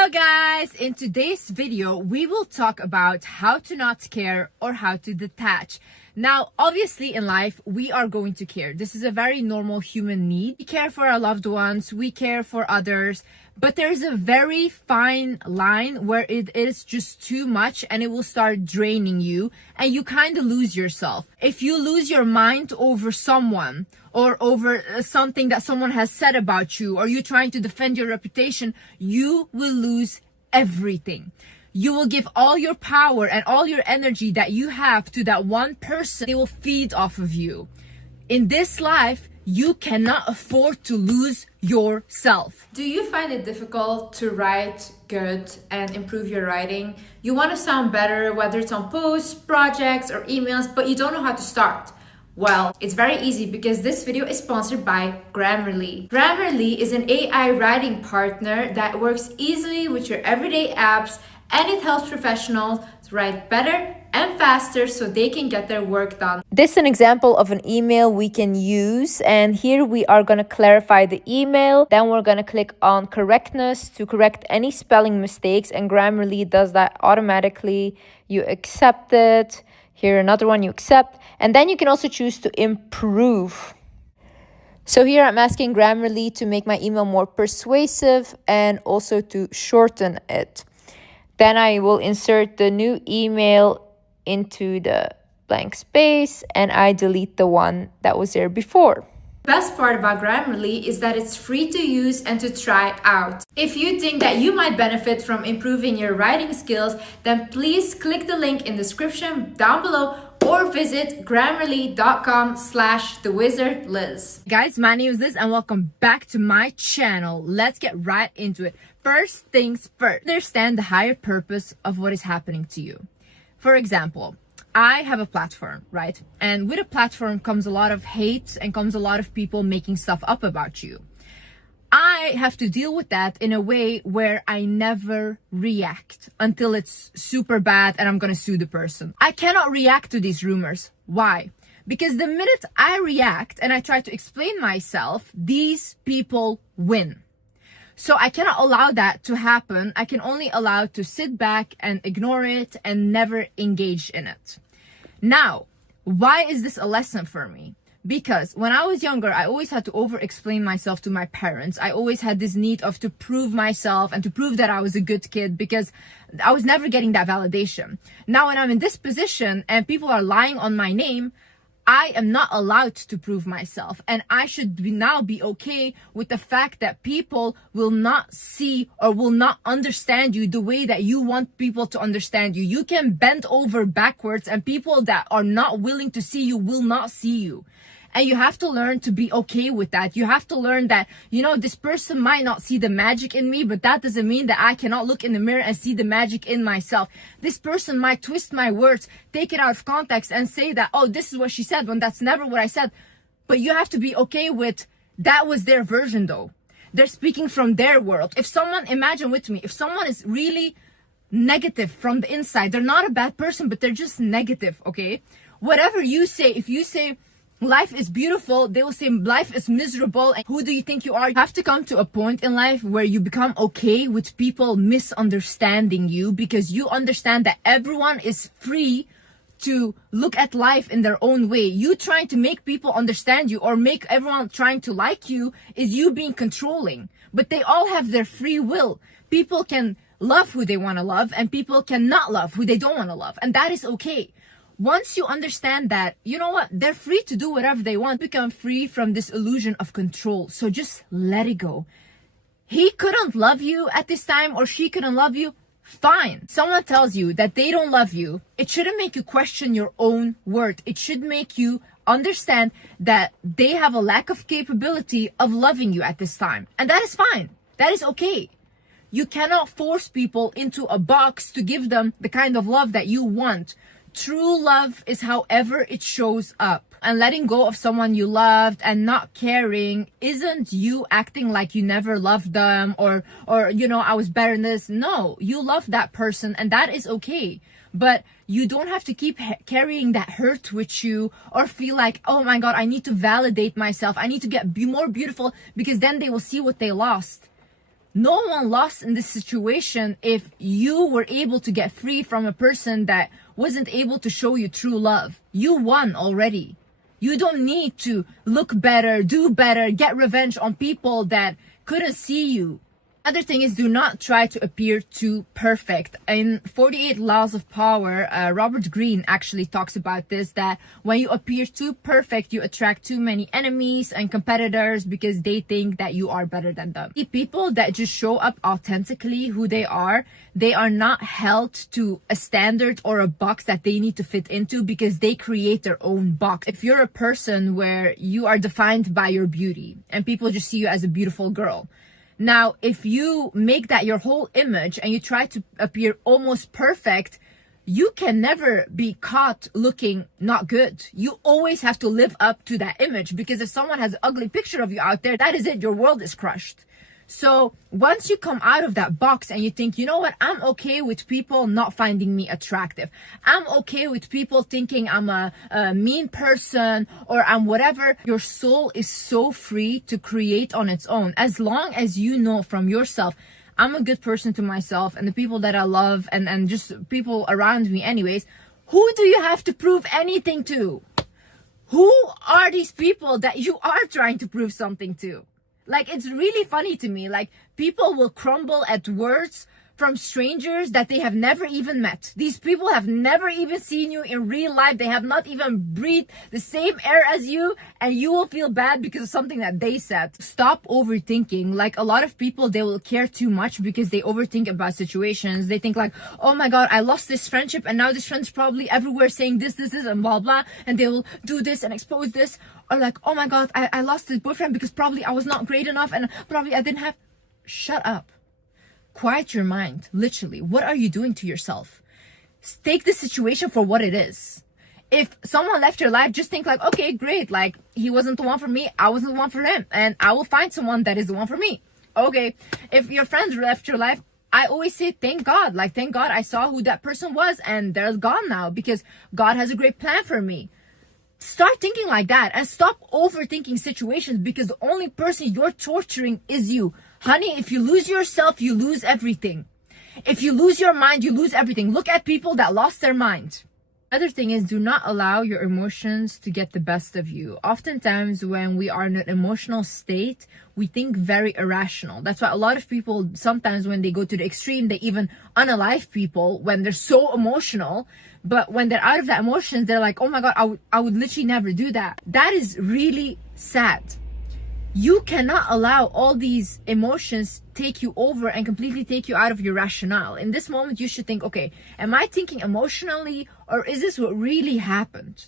Hello guys, in today's video we will talk about how to not care or how to detach. Now obviously in life we are going to care. This is a very normal human need. We care for our loved ones, we care for others, but there's a very fine line where it is just too much and it will start draining you and you kind of lose yourself. If you lose your mind over someone or over something that someone has said about you, or you trying to defend your reputation, you will lose everything. You will give all your power and all your energy that you have to that one person. They will feed off of you. In this life, you cannot afford to lose yourself. Do you find it difficult to write good and improve your writing? You want to sound better, whether it's on posts, projects, or emails, but you don't know how to start. Well, it's very easy because this video is sponsored by Grammarly. Grammarly is an AI writing partner that works easily with your everyday apps, and it helps professionals write better and faster so they can get their work done. This is an example of an email we can use, and here we are going to clarify the email. Then we're going to click on correctness to correct any spelling mistakes, and Grammarly does that automatically. You accept it. Here another one you accept, and then you can also choose to improve. So here I'm asking Grammarly to make my email more persuasive and also to shorten it. Then I will insert the new email into the blank space and I delete the one that was there before. The best part about Grammarly is that it's free to use and to try out. If you think that you might benefit from improving your writing skills, then please click the link in the description down below or visit grammarly.com/thewizardliz. Guys, my name is Liz and welcome back to my channel. Let's get right into it. First things first, understand the higher purpose of what is happening to you. For example, I have a platform, right? And with a platform comes a lot of hate and comes a lot of people making stuff up about you. I have to deal with that in a way where I never react until it's super bad and I'm gonna sue the person. I cannot react to these rumors. Why? Because the minute I react and I try to explain myself, these people win. So I cannot allow that to happen. I can only allow to sit back and ignore it and never engage in it. Now, why is this a lesson for me? Because when I was younger, I always had to over-explain myself to my parents. I always had this need of to prove myself and to prove that I was a good kid because I was never getting that validation. Now, when I'm in this position and people are lying on my name, I am not allowed to prove myself, and I should now be okay with the fact that people will not see or will not understand you the way that you want people to understand you. You can bend over backwards and people that are not willing to see you will not see you. And you have to learn to be okay with that. You have to learn that, you know, this person might not see the magic in me, but that doesn't mean that I cannot look in the mirror and see the magic in myself. This person might twist my words, take it out of context and say that, oh, this is what she said when that's never what I said. But you have to be okay with that was their version though. They're speaking from their world. If someone, imagine with me, if someone is really negative from the inside, they're not a bad person, but they're just negative, okay? Whatever you say, if you say, life is beautiful, they will say life is miserable. And who do you think you are? You have to come to a point in life where you become okay with people misunderstanding you, because you understand that everyone is free to look at life in their own way. You trying to make people understand you or make everyone trying to like you is you being controlling. But they all have their free will. People can love who they want to love and people cannot love who they don't want to love. And that is okay. Once you understand that, you know what, they're free to do whatever they want, become free from this illusion of control. So just let it go. He couldn't love you at this time or she couldn't love you. Fine. Someone tells you that they don't love you. It shouldn't make you question your own worth. It should make you understand that they have a lack of capability of loving you at this time. And that is fine. That is okay. You cannot force people into a box to give them the kind of love that you want. True love is however it shows up. And letting go of someone you loved and not caring isn't you acting like you never loved them or you know, I was better than this. No, you love that person and that is okay. But you don't have to keep carrying that hurt with you or feel like, oh my God, I need to validate myself. I need to be more beautiful because then they will see what they lost. No one lost in this situation if you were able to get free from a person that wasn't able to show you true love. You won already. You don't need to look better, do better, get revenge on people that couldn't see you. Other thing is, do not try to appear too perfect. In 48 Laws of Power, Robert Greene actually talks about this, that when you appear too perfect, you attract too many enemies and competitors because they think that you are better than them. The people that just show up authentically who they are not held to a standard or a box that they need to fit into because they create their own box. If you're a person where you are defined by your beauty and people just see you as a beautiful girl, now, if you make that your whole image and you try to appear almost perfect, you can never be caught looking not good. You always have to live up to that image, because if someone has an ugly picture of you out there, that is it. Your world is crushed. So once you come out of that box and you think, you know what, I'm okay with people not finding me attractive. I'm okay with people thinking I'm a mean person or I'm whatever. Your soul is so free to create on its own. As long as you know from yourself, I'm a good person to myself and the people that I love and just people around me anyways, who do you have to prove anything to? Who are these people that you are trying to prove something to? Like, it's really funny to me. Like, people will crumble at words from strangers that they have never even met. These people have never even seen you in real life. They have not even breathed the same air as you, and you will feel bad because of something that they said. Stop overthinking. Like, a lot of people, they will care too much because they overthink about situations. They think like, oh my God, I lost this friendship and now this friend's probably everywhere saying this, and blah, blah. And they will do this and expose this. Or like, oh my God, I lost this boyfriend because probably I was not great enough and probably I didn't have... Shut up. Quiet your mind. Literally, what are you doing to yourself? Take the situation for what it is. If someone left your life, just think like, okay, great. Like, he wasn't the one for me. I wasn't the one for him. And I will find someone that is the one for me. Okay. If your friends left your life, I always say, thank God. Like, thank God I saw who that person was and they're gone now because God has a great plan for me. Start thinking like that and stop overthinking situations, because the only person you're torturing is you. Honey, if you lose yourself, you lose everything. If you lose your mind, you lose everything. Look at people that lost their mind. Other thing is, do not allow your emotions to get the best of you. Oftentimes when we are in an emotional state, we think very irrational. That's why a lot of people, sometimes when they go to the extreme, they even unalive people when they're so emotional. But when they're out of that emotions, they're like, oh my God, I would literally never do that. That is really sad. You cannot allow all these emotions take you over and completely take you out of your rationale. In this moment, you should think, okay, am I thinking emotionally, or is this what really happened?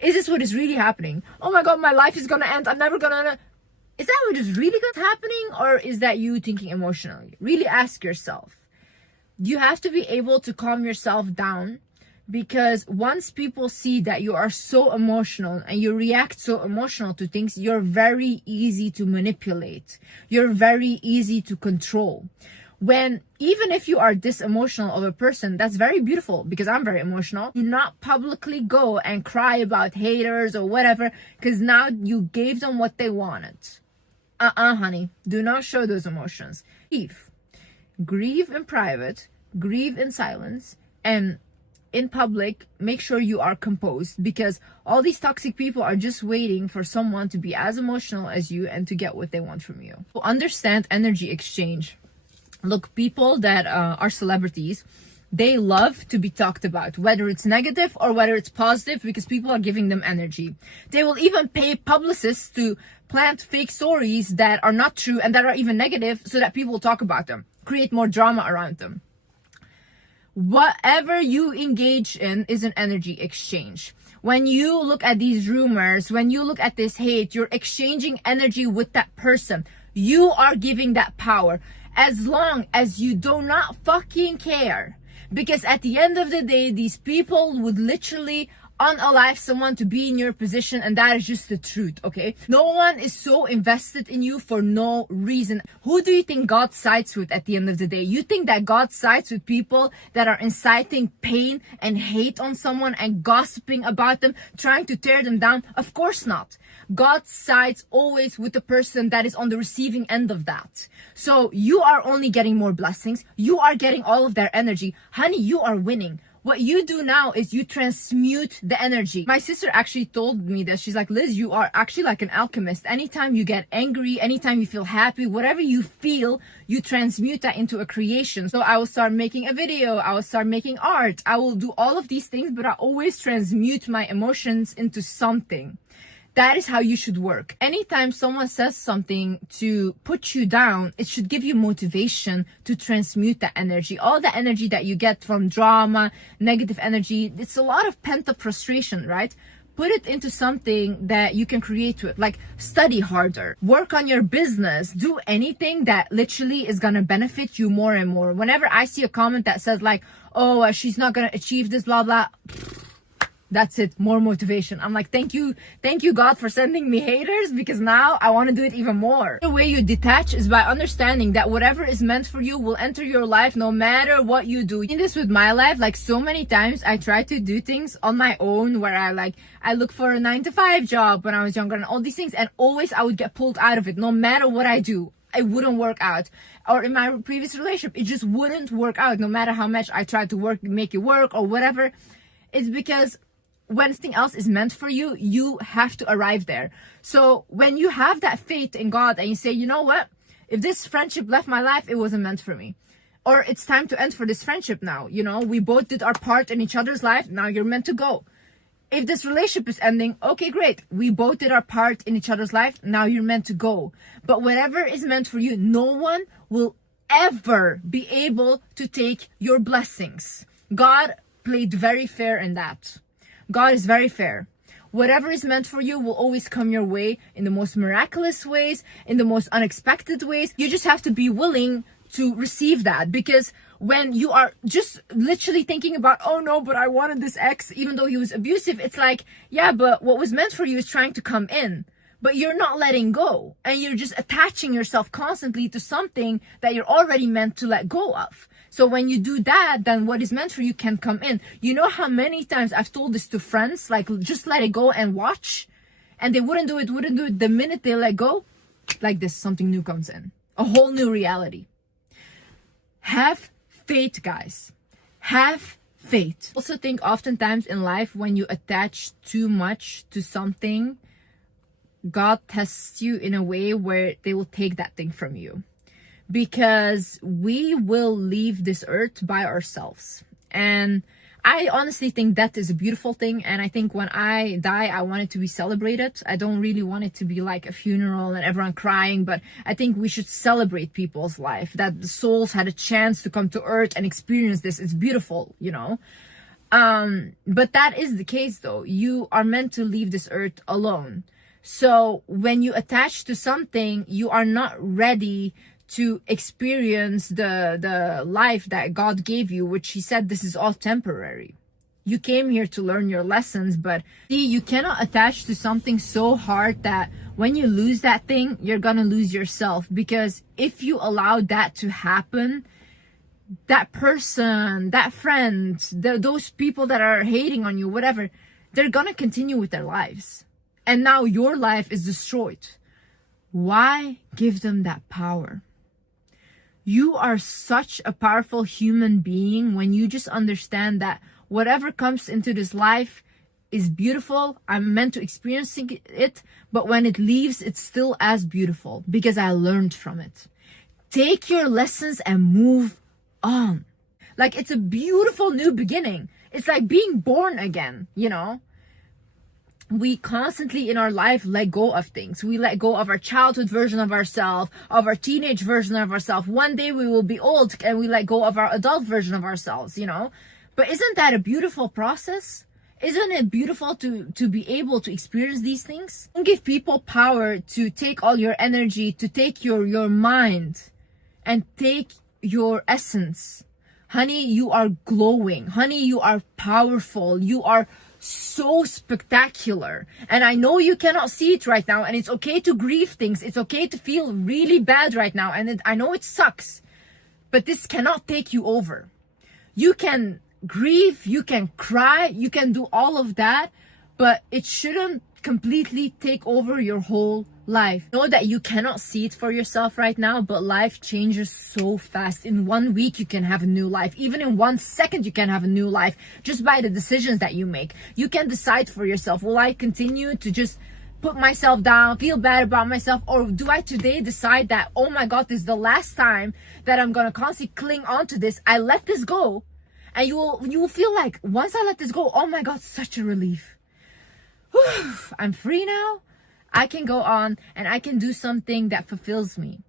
Is this what is really happening? Oh my God, my life is gonna end. I'm never gonna... Is that what is really happening, or is that you thinking emotionally? Really ask yourself. You have to be able to calm yourself down, because once people see that you are so emotional and you react so emotional to things, you're very easy to manipulate. You're very easy to control. When, even if you are this emotional of a person, that's very beautiful, because I'm very emotional. Do not publicly go and cry about haters or whatever, because now you gave them what they wanted. Honey, do not show those emotions. Grieve in private, grieve in silence, and in public, make sure you are composed, because all these toxic people are just waiting for someone to be as emotional as you and to get what they want from you. So understand energy exchange. Look, people that are celebrities, they love to be talked about, whether it's negative or whether it's positive, because people are giving them energy. They will even pay publicists to plant fake stories that are not true and that are even negative, so that people will talk about them, create more drama around them. Whatever you engage in is an energy exchange. When you look at these rumors, when you look at this hate, you're exchanging energy with that person. You are giving that power, as long as you do not fucking care. Because at the end of the day, these people would literally unalive someone to be in your position, and that is just the truth, okay? No one is so invested in you for no reason. Who do you think God sides with at the end of the day? You think that God sides with people that are inciting pain and hate on someone and gossiping about them, trying to tear them down? Of course not. God sides always with the person that is on the receiving end of that. So you are only getting more blessings. You are getting all of their energy. Honey, you are winning. What you do now is you transmute the energy. My sister actually told me that. She's like, Liz, you are actually like an alchemist. Anytime you get angry, anytime you feel happy, whatever you feel, you transmute that into a creation. So I will start making a video. I will start making art. I will do all of these things, but I always transmute my emotions into something. That is how you should work. Anytime someone says something to put you down, it should give you motivation to transmute that energy. All the energy that you get from drama, negative energy, it's a lot of pent-up frustration, right? Put it into something that you can create with, like study harder, work on your business, do anything that literally is gonna benefit you more and more. Whenever I see a comment that says like, oh, she's not gonna achieve this, blah, blah, that's it, more motivation. I'm like, thank you God for sending me haters, because now I want to do it even more. The way you detach is by understanding that whatever is meant for you will enter your life no matter what you do. In this with my life, like so many times I try to do things on my own, where I look for a 9-to-5 job when I was younger and all these things, and always I would get pulled out of it. No matter what I do, it wouldn't work out. Or in my previous relationship, it just wouldn't work out. No matter how much I tried to make it work or whatever. It's because when something else is meant for you, you have to arrive there. So when you have that faith in God and you say, you know what, if this friendship left my life, it wasn't meant for me, or it's time to end for this friendship now, you know, we both did our part in each other's life, now you're meant to go. If this relationship is ending, okay, great, we both did our part in each other's life, now you're meant to go. But whatever is meant for you, no one will ever be able to take your blessings. God played very fair in that. God is very fair. Whatever is meant for you will always come your way in the most miraculous ways, in the most unexpected ways. You just have to be willing to receive that, because when you are just literally thinking about, oh no, but I wanted this ex even though he was abusive, it's like, yeah, but what was meant for you is trying to come in, but you're not letting go, and you're just attaching yourself constantly to something that you're already meant to let go of. So when you do that, then what is meant for you can come in. You know how many times I've told this to friends, like, just let it go and watch, and they wouldn't do it. The minute they let go, like this, something new comes in, a whole new reality. Have faith, guys. Have faith. Also think oftentimes in life, when you attach too much to something, God tests you in a way where they will take that thing from you. Because we will leave this earth by ourselves. And I honestly think that is a beautiful thing. And I think when I die, I want it to be celebrated. I don't really want it to be like a funeral and everyone crying, but I think we should celebrate people's life, that the souls had a chance to come to earth and experience this. It's beautiful, you know. But that is the case though. You are meant to leave this earth alone. So when you attach to something, you are not ready to experience the life that God gave you, which he said this is all temporary. You came here to learn your lessons, but see, you cannot attach to something so hard that when you lose that thing, you're gonna lose yourself. Because if you allow that to happen, that person, that friend, those people that are hating on you, whatever, they're gonna continue with their lives. And now your life is destroyed. Why give them that power? You are such a powerful human being when you just understand that whatever comes into this life is beautiful. I'm meant to experience it, but when it leaves, it's still as beautiful because I learned from it. Take your lessons and move on. Like, it's a beautiful new beginning. It's like being born again, you know? We constantly in our life let go of things. We let go of our childhood version of ourselves, of our teenage version of ourselves. One day we will be old and we let go of our adult version of ourselves, you know? But isn't that a beautiful process? Isn't it beautiful to be able to experience these things? Don't give people power to take all your energy, to take your mind and take your essence. Honey, you are glowing. Honey, you are powerful. You are so spectacular. And I know you cannot see it right now, and it's okay to grieve things. It's okay to feel really bad right now, and I know it sucks, but this cannot take you over. You can grieve, you can cry, you can do all of that, but it shouldn't completely take over your whole life. Know that you cannot see it for yourself right now, but life changes so fast. In 1 week, you can have a new life. Even in 1 second, you can have a new life just by the decisions that you make. You can decide for yourself, will I continue to just put myself down, feel bad about myself, or do I today decide that, oh my God, this is the last time that I'm gonna constantly cling on to this. I let this go, and you will feel like, once I let this go, oh my God, such a relief. I'm free now. I can go on and I can do something that fulfills me,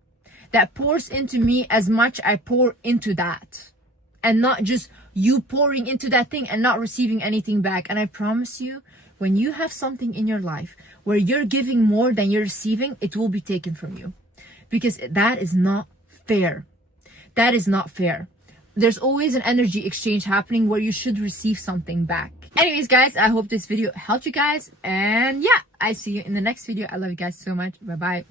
that pours into me as much I pour into that, and not just you pouring into that thing and not receiving anything back. And I promise you, when you have something in your life where you're giving more than you're receiving, it will be taken from you, because that is not fair. That is not fair. There's always an energy exchange happening where you should receive something back. Anyways, guys, I hope this video helped you guys. And yeah, I see you in the next video. I love you guys so much. Bye-bye.